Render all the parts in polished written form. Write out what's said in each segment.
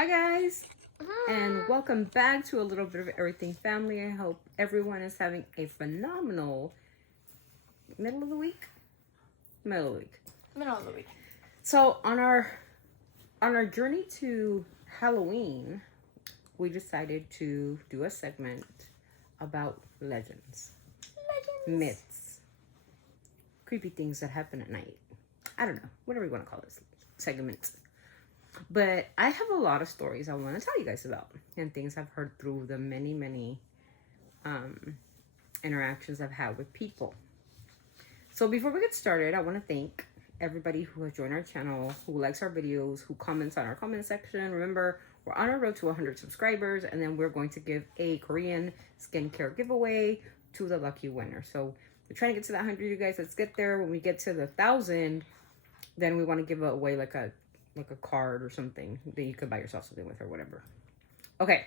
Hi guys, and welcome back to a little bit of everything family. I hope everyone is having a phenomenal middle of the week. Middle of the week. So on our journey to Halloween, we decided to do a segment about legends, myths, creepy things that happen at night. I don't know, whatever you want to call this segment. But I have a lot of stories I want to tell you guys about and things I've heard through the many interactions I've had with people. So before we get started, I want to thank everybody who has joined our channel, who likes our videos, who comments on our comment section. Remember, we're on our road to 100 subscribers, and then we're going to give a Korean skincare giveaway to the lucky winner. So we're trying to get to that 100, you guys. Let's get there. When we get to the 1,000, then we want to give away like a card or something that you could buy yourself something with or whatever. Okay,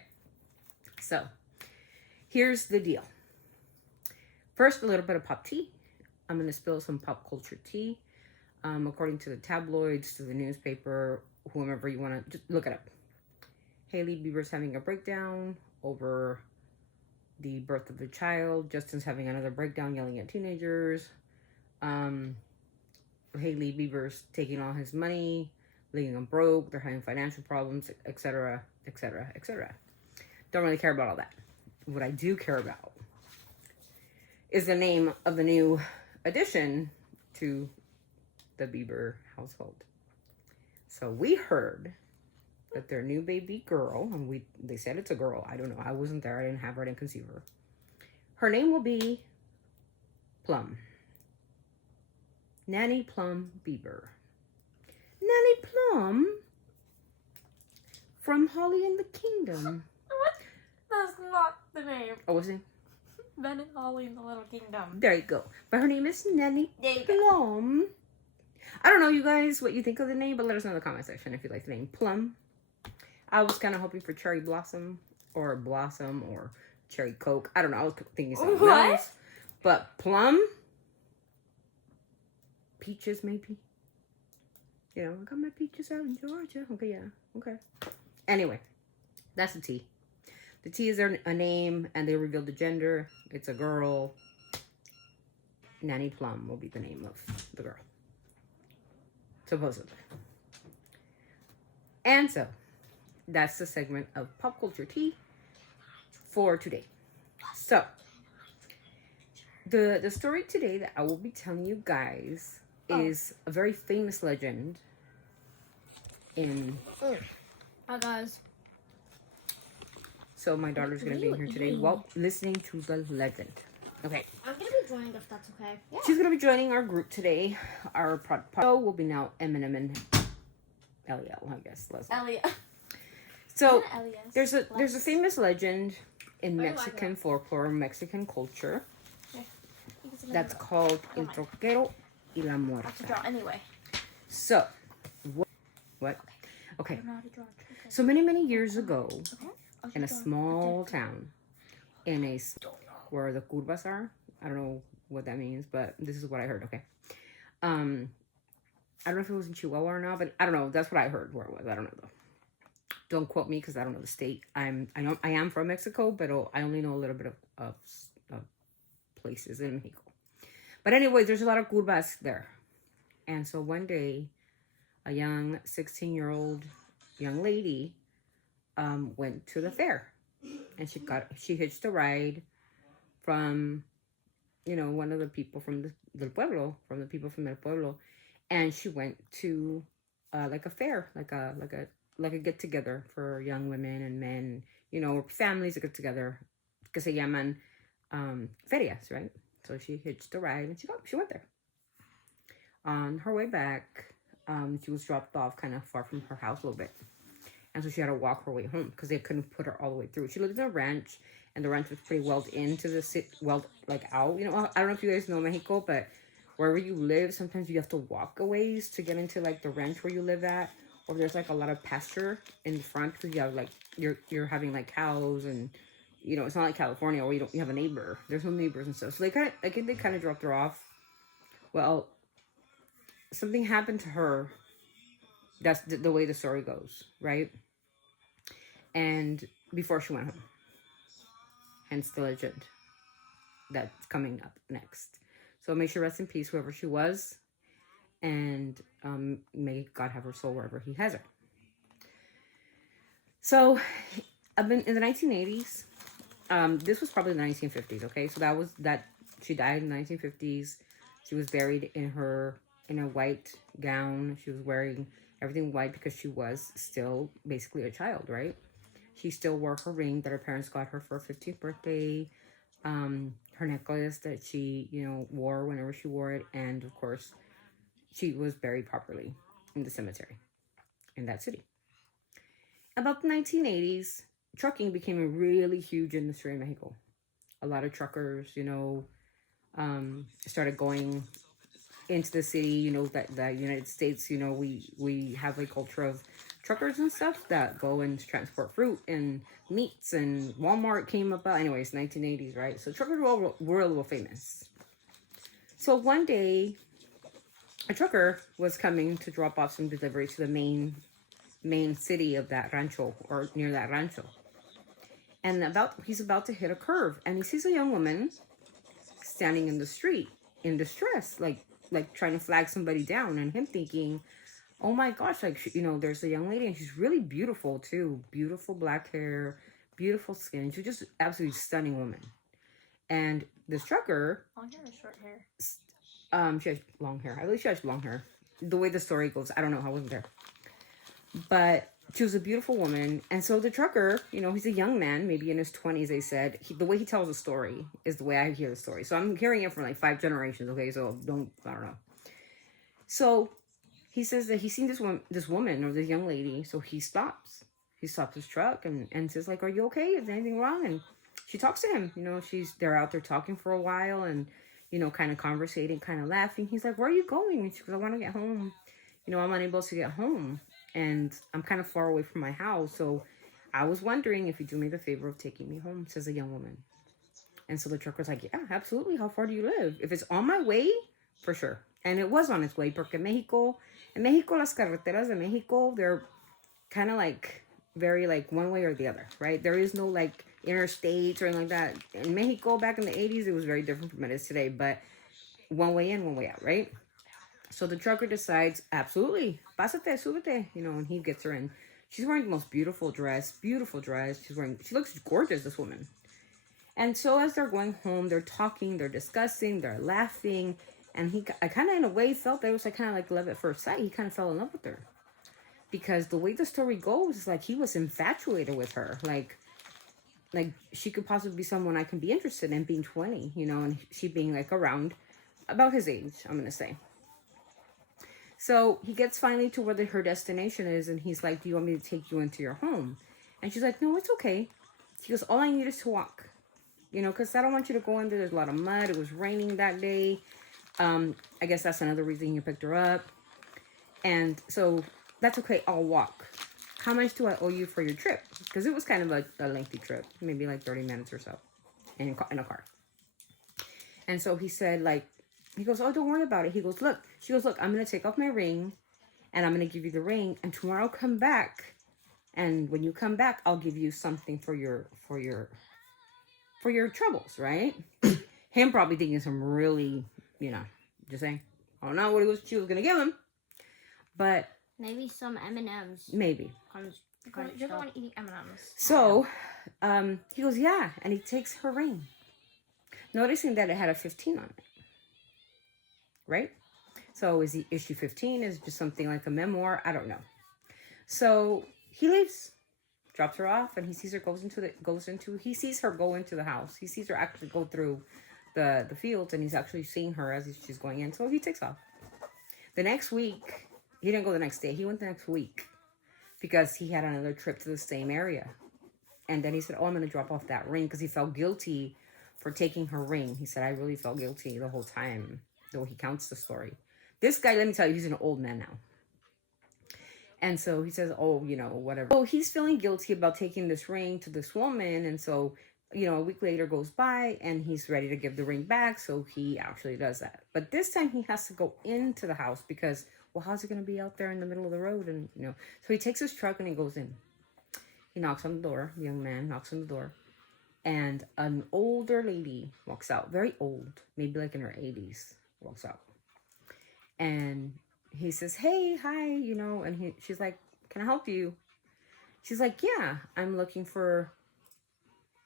so here's the deal. First, a little bit of pop tea. I'm going to spill some pop culture tea. According to the tabloids, to the newspaper, whomever you want to, just look it up. Hailey Bieber's having a breakdown over the birth of the child. Justin's having another breakdown yelling at teenagers. Hailey Bieber's taking all his money, leaving them broke, they're having financial problems, etc., etc., etc. Don't really care about all that. What I do care about is the name of the new addition to the Bieber household. So we heard that their new baby girl, and they said it's a girl, I don't know, I wasn't there, I didn't have her, I didn't conceive her. Her name will be Plum. Nanny Plum Bieber. Nanny Plum from Holly and the Kingdom. That's not the name. Oh, what's her name? Ben and Holly in the Little Kingdom. There you go. But her name is Nanny There you Plum. I don't know, you guys, what you think of the name, but let us know in the comment section if you like the name Plum. I was kind of hoping for Cherry Blossom or Cherry Coke. I don't know. I was thinking something else. But Plum? Peaches, maybe? You know, I got my peaches out in Georgia. Okay, yeah. Okay. Anyway, that's the tea. The tea is a name, and they revealed the gender. It's a girl. Nanny Plum will be the name of the girl. Supposedly. And so, that's the segment of pop culture tea for today. So, the story today that I will be telling you guys is a very famous legend in... Hi, guys. So my daughter's going to be here today while listening to the legend. Okay. I'm going to be joining if that's okay. Yeah. She's going to be joining our group today. Our pro will be now Eminem and Eliel, I guess. Eliel. So there's a famous legend in Mexican folklore, Mexican culture, that's called El Troquero y la Muerta. I have to draw anyway. So, what? Okay. So many years ago, in a small town, where the curvas are, I don't know what that means, but this is what I heard. Okay. I don't know if it was in Chihuahua or not, but I don't know. That's what I heard where it was. I don't know though. Don't quote me because I don't know the state. I am from Mexico, but I only know a little bit of places in Mexico. But anyway, there's a lot of curvas there. And so one day, a young 16-year-old young lady went to the fair. And she hitched a ride from, one of the people from the pueblo. And she went to like a fair, like a get together for young women and men, families that get together, que se llaman ferias, right? So she hitched a ride and she went there. On her way back, she was dropped off kind of far from her house a little bit. And so she had to walk her way home because they couldn't put her all the way through. She lived in a ranch, and the ranch was pretty welled into the city, out. I don't know if you guys know Mexico, but wherever you live, sometimes you have to walk a ways to get into like the ranch where you live at. Or there's like a lot of pasture in the front because you have like, you're having like cows and, it's not like California where you have a neighbor. There's no neighbors and stuff. So they kind of dropped her off. Well, something happened to her. That's the way the story goes, right? and before she went home. Hence the legend that's coming up next. So may she rest in peace, whoever she was, and may God have her soul wherever He has her. So, in the 1980s, this was probably the 1950s. Okay, so that she died in the 1950s. She was buried in a white gown. She was wearing everything white because she was still basically a child, right? She still wore her ring that her parents got her for her 15th birthday. Her necklace that she, wore whenever she wore it. And of course, she was buried properly in the cemetery in that city. About the 1980s, trucking became a really huge industry in Mexico. A lot of truckers, started going into the city. That the United States, we have a culture of truckers and stuff that go and transport fruit and meats, and Walmart came about. Anyways, 1980s, right? So truckers were a little famous. So one day, a trucker was coming to drop off some delivery to the main city of that rancho, or near that rancho. And he's about to hit a curve, and he sees a young woman standing in the street in distress, like trying to flag somebody down, and him thinking, oh my gosh, there's a young lady, and she's really beautiful too. Beautiful black hair, beautiful skin. She's just absolutely stunning woman. And this trucker, long hair or short hair? She has long hair. I believe she has long hair. The way the story goes, I don't know. I wasn't there. But she was a beautiful woman. And so the trucker, he's a young man, maybe in his 20s, they said. The way he tells the story is the way I hear the story. So I'm hearing it from like 5 generations, okay? So I don't know. So he says that he's seen this woman or this young lady. So he stops. He stops his truck and says, like, are you okay? Is there anything wrong? And she talks to him. They're out there talking for a while and, kind of conversating, kind of laughing. He's like, where are you going? And she goes, I want to get home. I'm unable to get home. And I'm kind of far away from my house. So I was wondering if you'd do me the favor of taking me home, says a young woman. And so the trucker's like, yeah, absolutely. How far do you live? If it's on my way, for sure. And it was on its way. Porque in Mexico, las carreteras de Mexico, they're kind of like very like one way or the other, right? There is no like interstates or anything like that. In Mexico, back in the 80s, it was very different from it is today. But one way in, one way out, right? So the trucker decides, absolutely, pásate, súbete, and he gets her in. She's wearing the most beautiful dress. She looks gorgeous, this woman. And so as they're going home, they're talking, they're discussing, they're laughing. And I kind of in a way felt that it was like kind of like love at first sight. He kind of fell in love with her. Because the way the story goes is like he was infatuated with her. Like she could possibly be someone I can be interested in, being 20, and she being like around about his age, I'm going to say. So he gets finally to where her destination is, and he's like, do you want me to take you into your home? And she's like, no, it's okay. He goes, all I need is to walk, because I don't want you to go in there. There's a lot of mud. It was raining that day. I guess that's another reason you picked her up. And so that's okay. I'll walk. How much do I owe you for your trip? Because it was kind of a lengthy trip, maybe like 30 minutes or so in a car. And so he said, he goes, oh, don't worry about it. She goes, look, I'm going to take off my ring and I'm going to give you the ring. And tomorrow I'll come back. And when you come back, I'll give you something for your troubles, right? Him probably thinking some really, just saying, I don't know what she was going to give him. But maybe some M&Ms. Maybe. You're the one eating M&Ms. So, he goes, yeah. And he takes her ring. Noticing that it had a 15 on it. Right? So is she 15? Is it just something like a memoir? I don't know. So he leaves, drops her off, and he sees her he sees her go into the house. He sees her actually go through the fields, and he's actually seeing her as she's going in. So he takes off. The next week, he didn't go the next day. He went the next week because he had another trip to the same area. And then he said, oh, I'm going to drop off that ring because he felt guilty for taking her ring. He said, I really felt guilty the whole time. The way he counts the story. This guy, let me tell you, he's an old man now. And so he says, oh, whatever. So he's feeling guilty about taking this ring to this woman. And so, a week later goes by and he's ready to give the ring back. So he actually does that. But this time he has to go into the house because, well, how's he going to be out there in the middle of the road? And, so he takes his truck and he goes in. He knocks on the door. The young man knocks on the door. And an older lady walks out. Very old. Maybe like in her 80s. Walks out. And he says, hey, hi, you know. And she's like, can I help you? She's like, yeah, I'm looking for...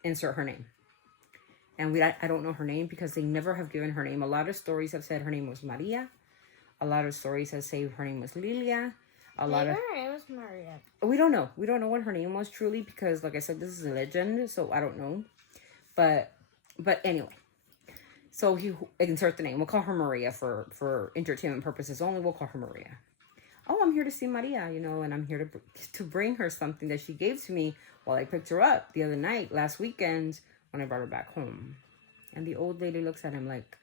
Insert her name. And I don't know her name because they never have given her name. A lot of stories have said her name was Maria. A lot of stories have said her name was Lilia. Her name was Maria. We don't know. We don't know what her name was truly because, like I said, this is a legend, so I don't know. But anyway. So he insert the name. We'll call her Maria for entertainment purposes only. We'll call her Maria. Oh, I'm here to see Maria, you know, and I'm here to bring her something that she gave to me while I picked her up the other night, last weekend, when I brought her back home. And the old lady looks at him like,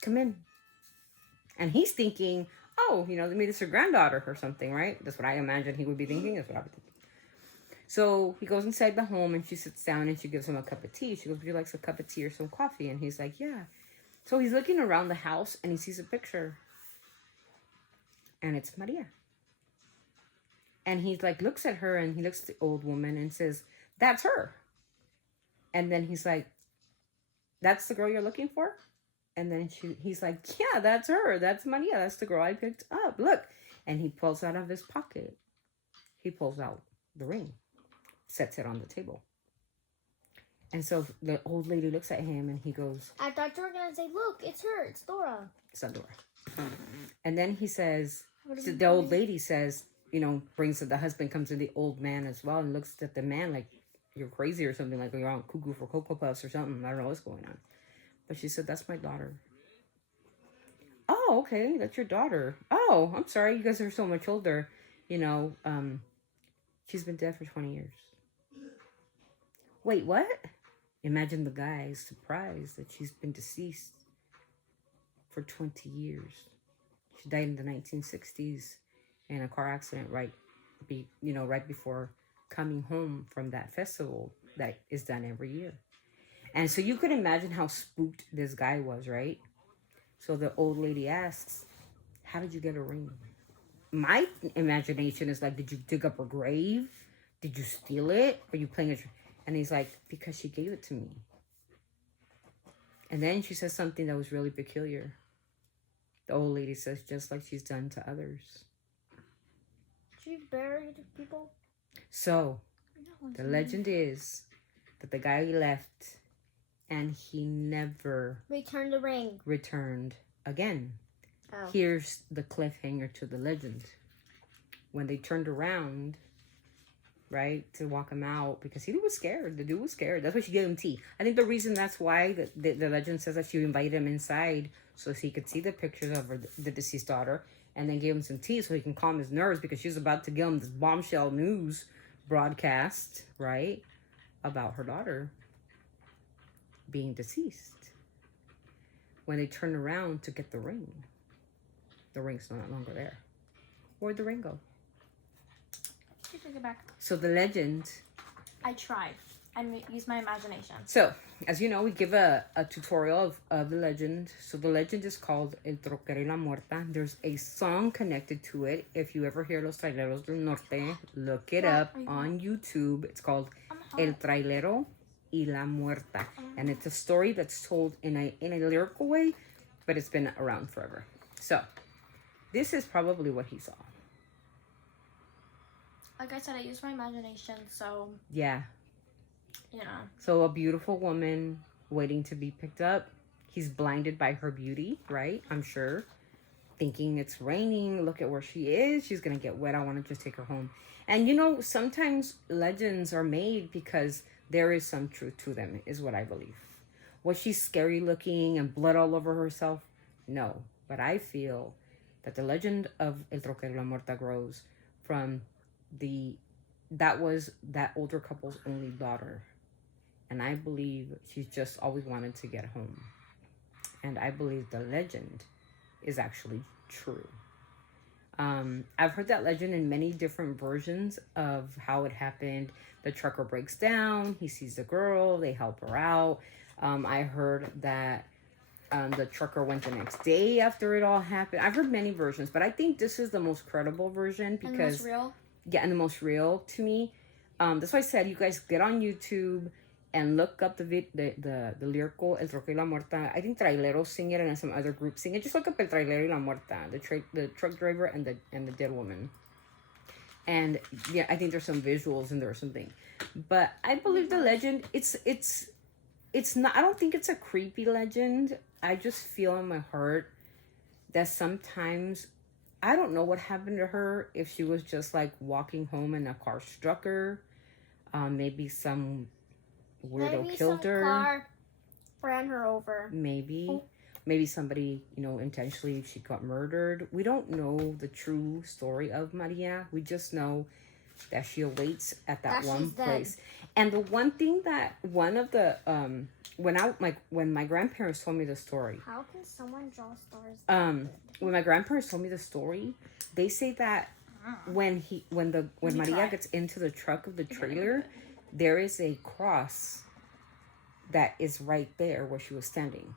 come in. And he's thinking, oh, you know, maybe this is her granddaughter or something, right? That's what I imagine he would be thinking. That's what I would think. So he goes inside the home and she sits down and she gives him a cup of tea. She goes, would you like some cup of tea or some coffee? And he's like, yeah. So he's looking around the house and he sees a picture. And it's Maria. And he like looks at her and he looks at the old woman and says, that's her. And then he's like, that's the girl you're looking for? And then he's like, yeah, that's her. That's Maria. That's the girl I picked up. Look. And he pulls out of his pocket. He pulls out the ring. Sets it on the table. And so the old lady looks at him and he goes, I thought you were going to say, look, it's her. It's Dora. It's not Dora. And then he says, so the old lady says, you know, the husband comes to the old man as well and looks at the man like you're crazy or something, like you're on cuckoo for Cocoa Puffs or something. I don't know what's going on. But she said, that's my daughter. Oh, okay. That's your daughter. Oh, I'm sorry. You guys are so much older. You know, she's been dead for 20 years. Wait, what? Imagine the guy's surprised that she's been deceased for 20 years. She died in the 1960s in a car accident right before coming home from that festival that is done every year. And so you could imagine how spooked this guy was, right? So the old lady asks, how did you get a ring? My imagination is like, did you dig up her grave? Did you steal it? Are you playing it? And he's like, because she gave it to me. And then she says something that was really peculiar. The old lady says, just like she's done to others. She buried people? So, the legend is that the guy left and he never returned the ring. Returned again. Oh. Here's the cliffhanger to the legend. When they turned around, right, to walk him out, because he was scared. The dude was scared. That's why she gave him tea. I think the reason that's why the legend says that she invited him inside so he could see the pictures of the deceased daughter, and then gave him some tea so he can calm his nerves, because she was about to give him this bombshell news broadcast, right, about her daughter being deceased. When they turned around to get the ring's no longer there. Where'd the ring go? You took it back. So the legend... I tried. I used my imagination. So, as you know, we give a tutorial of the legend. So the legend is called El Troquero y la Muerta. There's a song connected to it. If you ever hear Los Traileros del Norte, look it up on YouTube. It's called El Trailero y la Muerta. And it's a story that's told in a lyrical way, but it's been around forever. So, this is probably what he saw. Like I said, I used my imagination, so... Yeah. You know. So a beautiful woman waiting to be picked up. He's blinded by her beauty, right? I'm sure. Thinking it's raining. Look at where she is. She's going to get wet. I want to just take her home. And, you know, sometimes legends are made because there is some truth to them, is what I believe. Was she scary looking and blood all over herself? No. But I feel that the legend of El Troquero y la Muerta grows from that was that older couple's only daughter. And I believe she's just always wanted to get home. And I believe the legend is actually true. I've heard that legend in many different versions of how it happened. The trucker breaks down. He sees the girl. They help her out. I heard that the trucker went the next day after it all happened. I've heard many versions, but I think this is the most credible version because... And the most real? yeah, and the most real to me. That's why I said you guys get on YouTube and look up the lyrical El Troquero y la Muerta. I think Traileros sing it and some other groups sing it. Just look up El Trailero y la Muerta, the truck driver and the dead woman. And yeah, I think there's some visuals in there or something. But I believe the legend, it's not, I don't think it's a creepy legend. I just feel in my heart that sometimes, I don't know what happened to her, if she was just like walking home and a car struck her. Maybe some weirdo killed her. Car ran her over. Maybe somebody, intentionally, she got murdered. We don't know the true story of Maria. We just know that she awaits at that one place. Dead. And the one thing that one of the when my grandparents told me the story. How can someone draw stars? When my grandparents told me the story, they say that when Maria gets into the truck of the trailer, there is a cross that is right there where she was standing.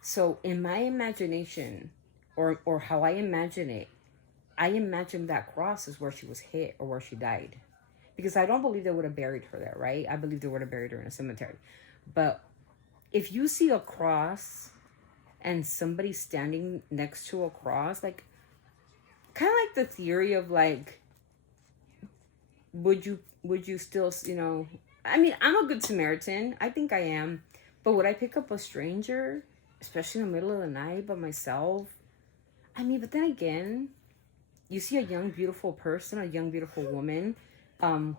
So in my imagination, or how I imagine it, I imagine that cross is where she was hit or where she died. Because I don't believe they would have buried her there, right? I believe they would have buried her in a cemetery. But if you see a cross and somebody standing next to a cross, like, kind of like the theory of like, would you still, I mean, I'm a good Samaritan. I think I am. But would I pick up a stranger, especially in the middle of the night by myself? I mean, but then again, you see a young, beautiful person, a young, beautiful woman,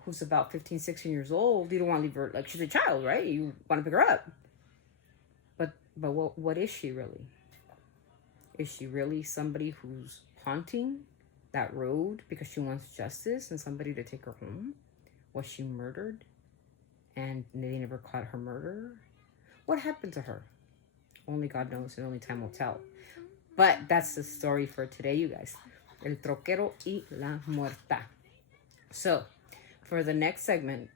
who's about 15, 16 years old. You don't want to leave her, like, she's a child, right? You want to pick her up. But what is she really? Is she really somebody who's haunting that road because she wants justice and somebody to take her home? Was she murdered and they never caught her murderer? What happened to her? Only God knows and only time will tell. But that's the story for today, you guys. El Troquero y la Muerta. So, for the next segment,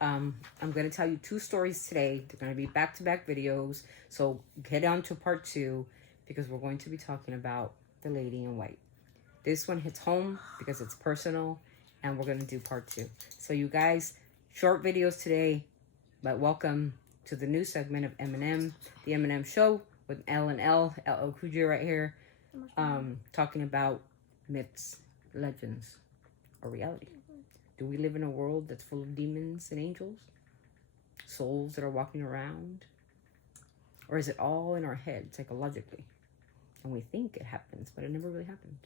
I'm going to tell you 2 stories today. They're going to be back-to-back videos. So, get on to part 2 because we're going to be talking about the lady in white. This one hits home because it's personal, and we're going to do part 2. So, you guys, short videos today, but welcome to the new segment of M&M, the M&M Show with L and L Cool J right here, talking about myths, legends, or reality. Do we live in a world that's full of demons and angels? Souls that are walking around? Or is it all in our head psychologically? And we think it happens, but it never really happened.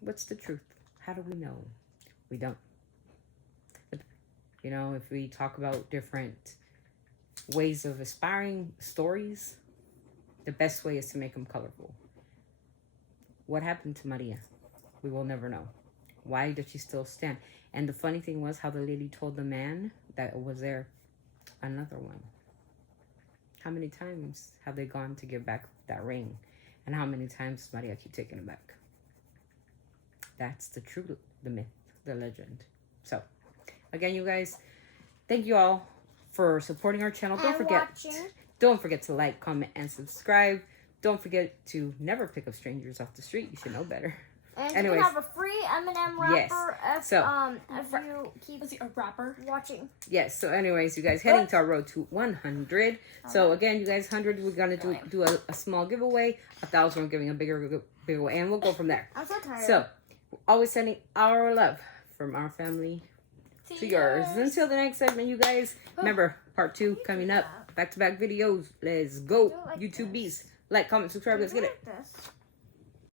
What's the truth? How do we know? We don't. But, if we talk about different ways of aspiring stories, the best way is to make them colorful. What happened to Maria? We will never know. Why did she still stand? And the funny thing was how the lady told the man that was there, another one. How many times have they gone to give back that ring? And how many times does Maria keep taking it back? That's the truth, the myth, the legend. So, again, you guys, thank you all for supporting our channel. Don't forget to like, comment, and subscribe. Don't forget to never pick up strangers off the street. You should know better. And anyways, you can have a free M&M wrapper if you keep a wrapper watching. Yes. So anyways, you guys, heading to our road to 100. So again, you guys, 100, we're going to do a small giveaway. 1,000, we're giving a bigger giveaway. And we'll go from there. I'm so tired. So, always sending our love from our family to yours. Until the next segment, you guys, remember, part 2 coming up. Back-to-back videos. Let's go. YouTube bees. Like, comment, subscribe. Let's get it.